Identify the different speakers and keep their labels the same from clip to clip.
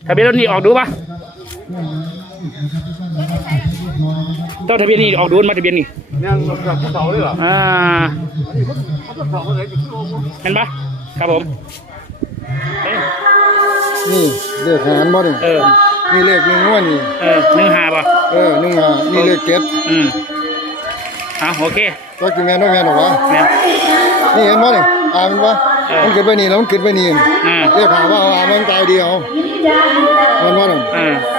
Speaker 1: ทะเบียนรถนี่ออกดูปะต้องทะเบียนนี่ออกดูมาทะเบียนนี่
Speaker 2: เนี่ยแบบภูเขาเลยเหรอ
Speaker 1: เห็นปะครับผม
Speaker 2: นี่เลขหารบ่เนี่ยนี่เลขหนึ่งว่านี่
Speaker 1: 15ป่ะ
Speaker 2: 15นี่เลข7
Speaker 1: โอเค
Speaker 2: ก็คือแม่น้องแม่หรอวะนี่เห็นบ่เนี่ยมันวะมันขึ้นไปนี่แล้วมันขึ้นไปนี่เลขหาว่ามันตายเดียวมันว่าเนี่ย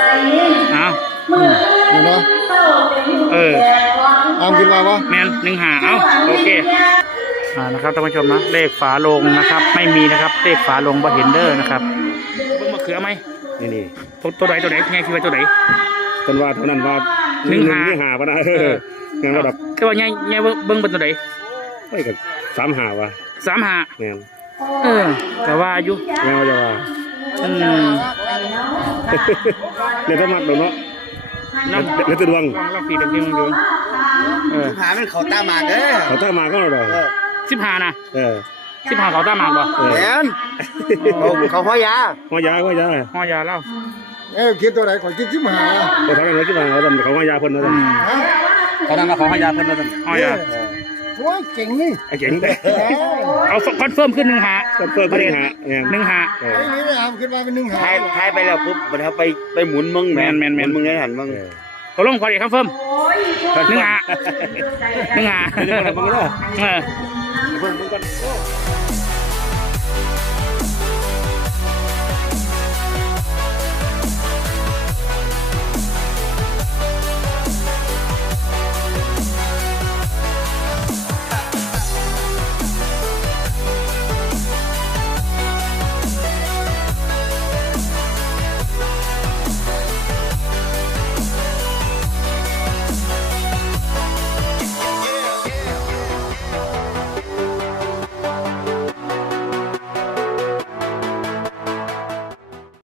Speaker 2: เห็นปะขึ้นมาวะ
Speaker 1: แมน15โอเคนะครับท่านผู้ชมนะเลขฝาโลงนะครับไม่มีนะครับเลขฝาโลงบ่เห็นเด้อนะครับเบิ่งมะเขือไหม
Speaker 3: นี่
Speaker 1: ตัวไหนไงคิดว่าตัวไหน
Speaker 3: ต้นว่าเท่านั้นว่า15ป่ะนะงั้นก็แบบ
Speaker 1: ก็ว่าไงเบิ่งเป็นตัวไหน
Speaker 3: ไม่กับ35ว่ะ
Speaker 1: 35
Speaker 3: แม่น
Speaker 1: แต่ว่าอายุ
Speaker 3: แม่ว่าจะว่าเนี่ยถ้ามักเนาะแล้วจะดวง
Speaker 1: เราปีเดียว
Speaker 2: 15มันเขาตาหมากเด้อ
Speaker 3: เขาตาหมากก็ได้
Speaker 1: 15นะ15เขาตาหมากบ่
Speaker 2: แม่นเขาห้อยยา
Speaker 1: เล่า
Speaker 2: คิดตัวไหนขอคิด15
Speaker 3: ตัวทำอะไรคิดว่าเขาห้อยยาเพิ่นนะ
Speaker 1: เขานั่นเขาห้อยยาเพิ่นนะห้อยยา
Speaker 2: โอ้ยเก่งนี่
Speaker 3: เก่ง
Speaker 1: เอาคอนเฟิร์มขึ้น
Speaker 3: คอนเฟิร์มขึ้น15
Speaker 1: นี่
Speaker 2: ขึ้นมาเป็น
Speaker 4: 15ทายไปแล้วปุ๊บมันเขาไปหมุนมึง
Speaker 1: แมน
Speaker 4: มึงได้หันมึง
Speaker 1: ตกลงขอดีคอนเฟิร์ม15
Speaker 3: มึงก็